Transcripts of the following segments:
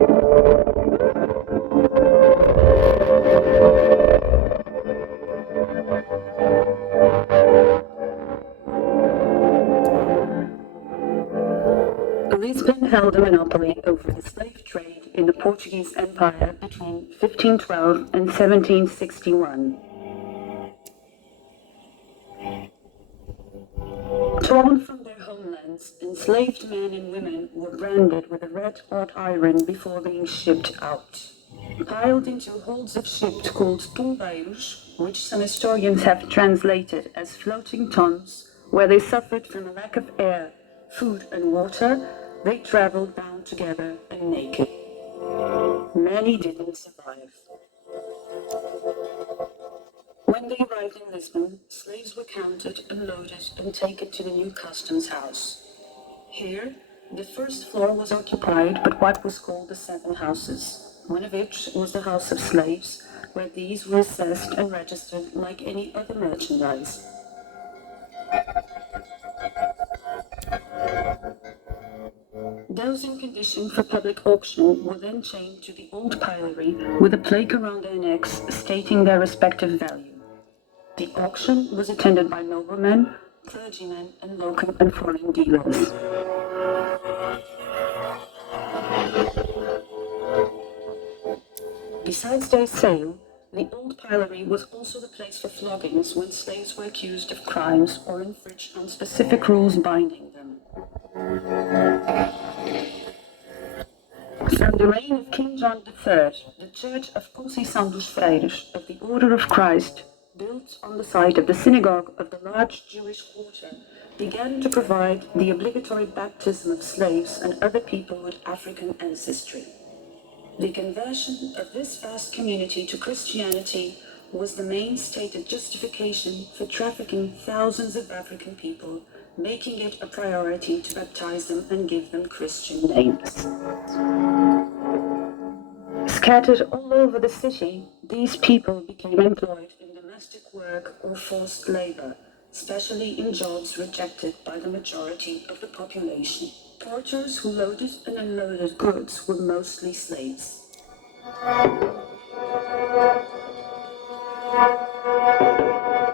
Lisbon held a monopoly over the slave trade in the Portuguese Empire between 1512 and 1761. Torn from their homelands, enslaved men and women were branded with a red-hot iron before being shipped out. Piled into holds of ships called tumbeiros, which some historians have translated as floating tons, where they suffered from a lack of air, food and water, they traveled bound together and naked. Many didn't survive. When they arrived in Lisbon, slaves were counted, unloaded, and taken to the new customs house. Here, the first floor was occupied by what was called the Seven Houses, one of which was the House of Slaves, where these were assessed and registered like any other merchandise. Those in condition for public auction were then chained to the old pillory with a plaque around their necks stating their respective value. The auction was attended by noblemen, clergymen, and local and foreign dealers. Besides their sale, the old pillory was also the place for floggings when slaves were accused of crimes or infringed on specific rules binding them. From the reign of King John III, the Church of Conceição dos Freiras of the Order of Christ, built on the site of the synagogue of the large Jewish quarter, began to provide the obligatory baptism of slaves and other people with African ancestry. The conversion of this vast community to Christianity was the main stated justification for trafficking thousands of African people, making it a priority to baptize them and give them Christian names. Scattered all over the city, these people became employed in domestic work or forced labor, especially in jobs rejected by the majority of the population. Porters who loaded and unloaded goods were mostly slaves.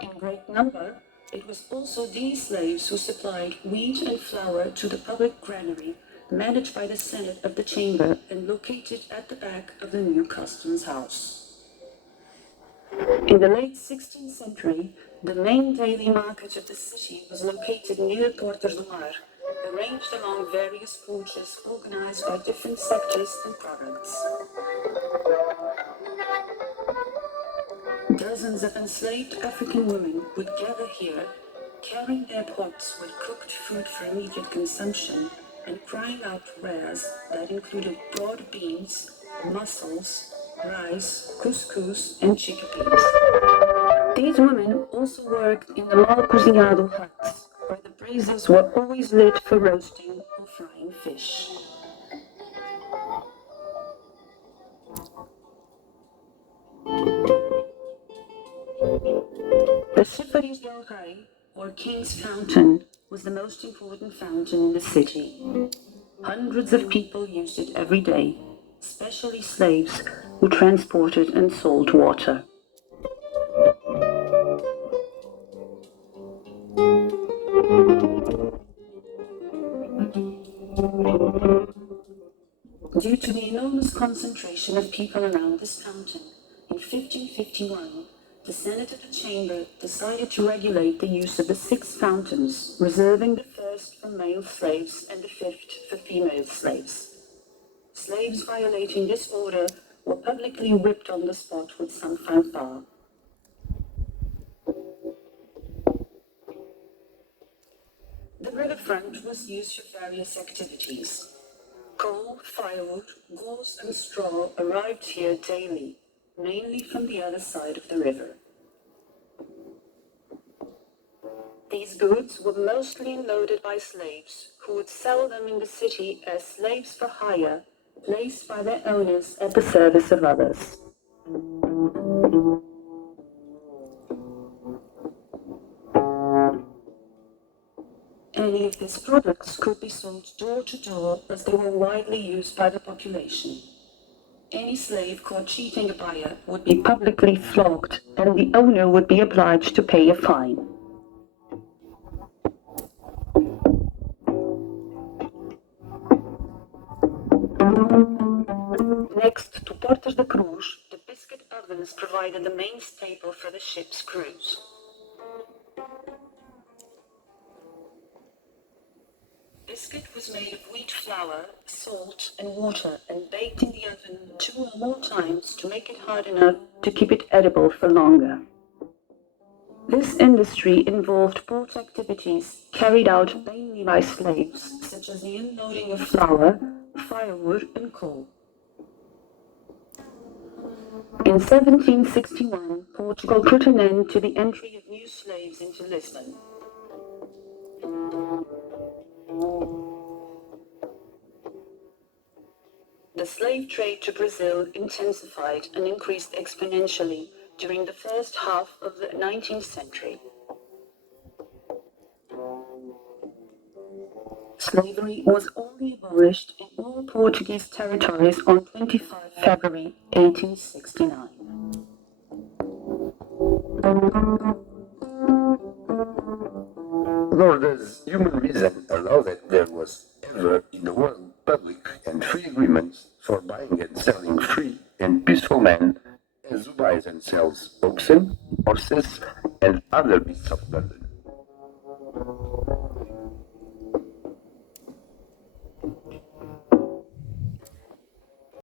In great number, it was also these slaves who supplied wheat and flour to the public granary managed by the Senate of the Chamber and located at the back of the new customs house. In the late 16th century, the main daily market of the city was located near Portas do Mar, arranged along various porches organized by different sectors and products. Dozens of enslaved African women would gather here, carrying their pots with cooked food for immediate consumption and crying out wares that included broad beans, mussels, rice, couscous, and chickpeas. These women also worked in the mal cozinhado huts, where the braziers were always lit for roasting or frying fish. The Chifferis del Rei, or King's Fountain, was the most important fountain in the city. Hundreds of people used it every day, especially slaves who transported and sold water. Due to the enormous concentration of people around this fountain, in 1551, the Senate of the Chamber decided to regulate the use of the 6 fountains, reserving the first for male slaves and the 5th for female slaves. Slaves violating this order were publicly whipped on the spot with some fanfare. The riverfront was used for various activities. Coal, firewood, gorse and straw arrived here daily, mainly from the other side of the river. These goods were mostly loaded by slaves, who would sell them in the city as slaves for hire, placed by their owners at the service of others. Any of these products could be sold door to door as they were widely used by the population. Any slave caught cheating a buyer would be publicly flogged, and the owner would be obliged to pay a fine. Next to Portas da Cruz, the biscuit ovens provided the main staple for the ship's crews. Biscuit was made of wheat flour, salt, and water, and baked in the oven 2 or more times to make it hard enough to keep it edible for longer. This industry involved port activities carried out mainly by slaves, such as the unloading of flour, firewood, and coal. In 1761, Portugal put an end to the entry of new slaves into Lisbon. The slave trade to Brazil intensified and increased exponentially during the first half of the 19th century. Slavery was only abolished in all Portuguese territories on 25 February 1869. Nor does human reason allow that there was ever in the world public and free agreements for buying and selling free and peaceful men, as who buys and sells oxen, horses, and other beasts of burden.